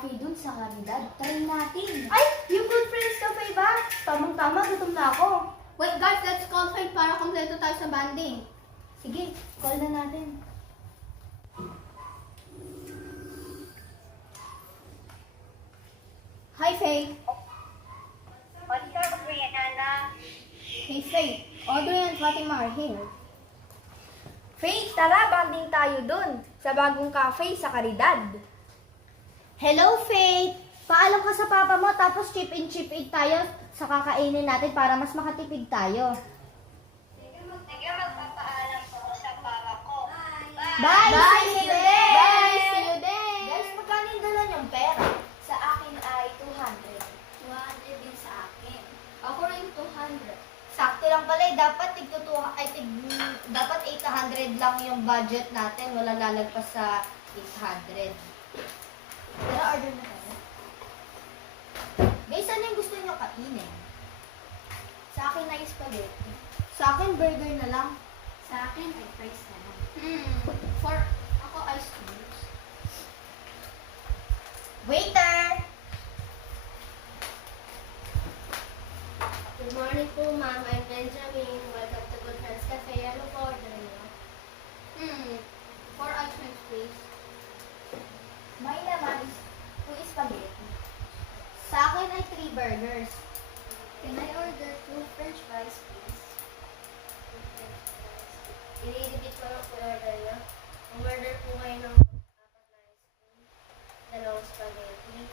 cafe dun sa Caridad. Try natin. Ay, yung Good Friends Cafe ba? Tamang-tama, gutom na ako. Wait guys, let's call Faith para kompleto tayo sa banding. Sige, call na natin. Hi Faith. What's up, Brianna? Hey Faith, Audrey and Fatima are here. Faith, tara, banding tayo dun. Sa bagong cafe sa Caridad. Hello Faith! Paalam ka sa papa mo tapos chip in tayo sa kakainin natin para mas makatipid tayo. Sige, magpapaalam po sa papa ko. Bye! Bye! See you See you then! then! Bye! See you then! Guys, magkano yung dala niyong pera? Sa akin ay 200. 200 din sa akin. Ako rin 200. Sakto lang pala eh. Dapat 800 lang yung budget natin. Wala lalagpas sa 800. Tara, order na tayo. Guys, ano yung gusto nyo kainin? Sa akin ay spaghetti. Sa akin, burger na lang. Sa akin ay fries na lang. For ako ice cream. Waiter! Good morning po ma'am, I'm Benjamin. Welcome to Good Friends Cafe. Ano po order niyo? For ice cream please. May naman is 2 spaghetti. Sa akin ay 3 burgers. Can I order 2 french fries, please? I-repeat ko lang po yung order niyo. Umorder po kayo ng 4 na ice cream, 2 spaghetti,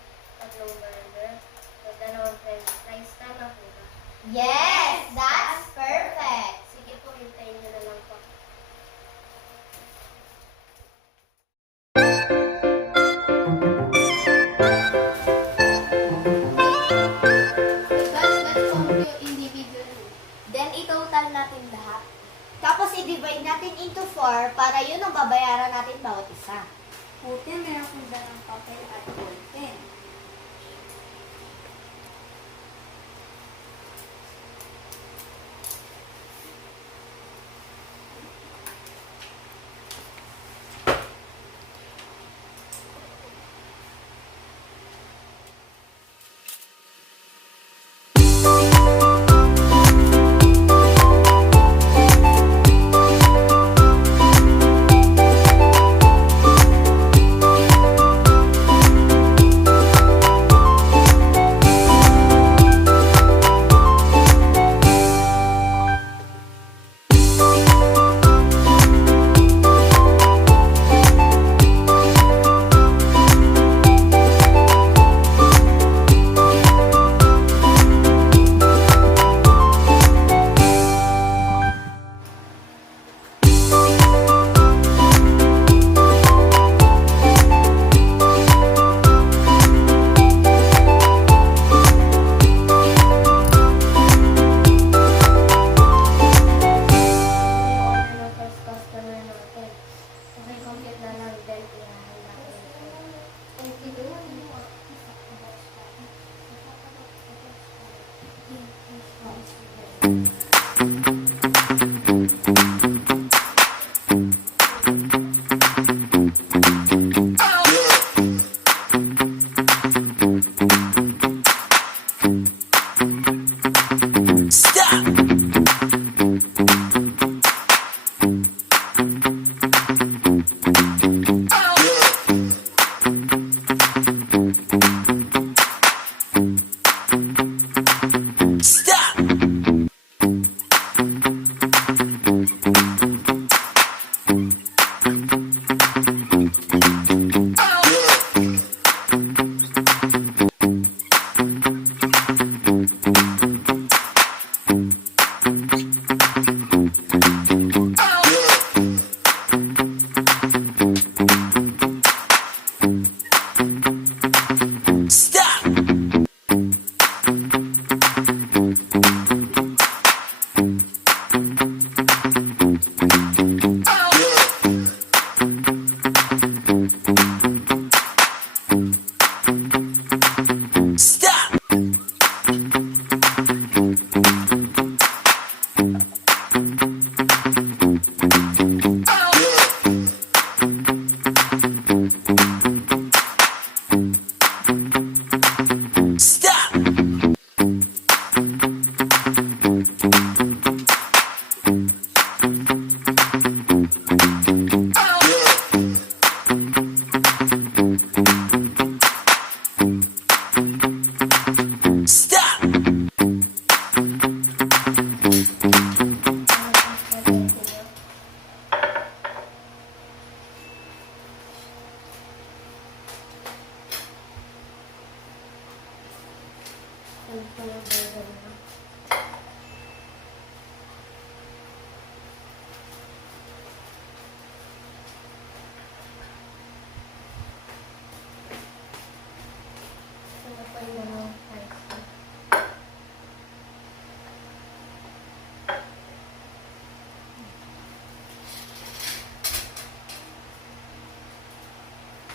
3 burger, at 2 french fries. Tama po ba? Yes! That's perfect! Sige po, hintayin niyo na lang po. Guys, let's count you individually. Then, i-total natin lahat. Tapos i-divide natin into 4 para yun ang babayaran natin bawat isa. Puti, meron kong dalang papel at ballpen.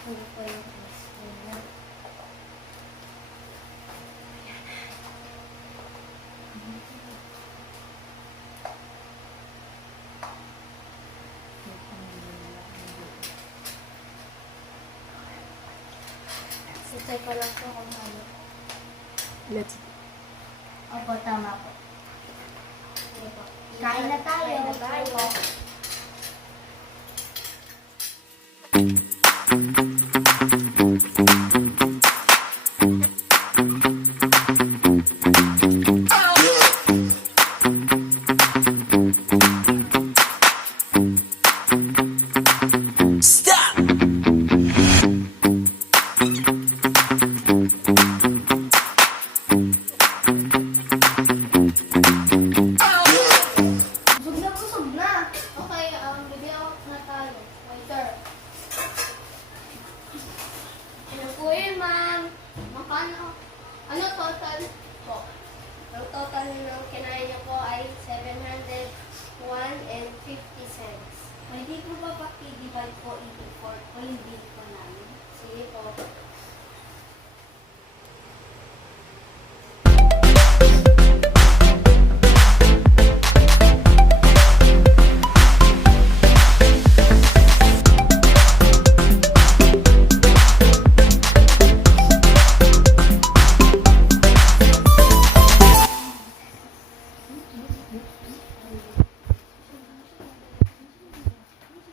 Hindi po yung ice cream na. I-check ko lang po kung ano. Let's Opo, tama po. Sige po. Kain na tayo. Kain na tayo. Busog na busog na. Okay, bigyan na tayo. Waiter. Ano po yun, ma'am? Makano? Ano total po? Ang total ng kinain niyo po ay 701 and 50 cents. Hindi po ba paki-divide po into 4 o yung bill po namin? Sige po.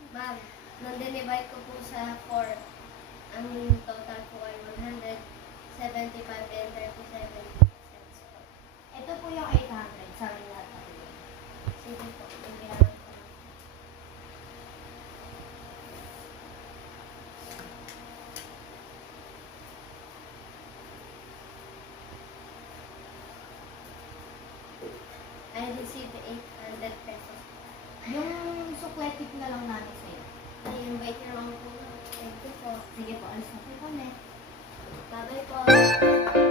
Ma'am, nang-divide ko po sa 4. Ang total po ay 175 and 37 cents po. Ito po yung 800. Sabi lahat na po. Sige po, bigyan ko. I received 800 pesos. Yung suklete na lang namin sa'yo. I-invite niyo lang po. Thank you po. Sige po, alis na po kami. Bye-bye po.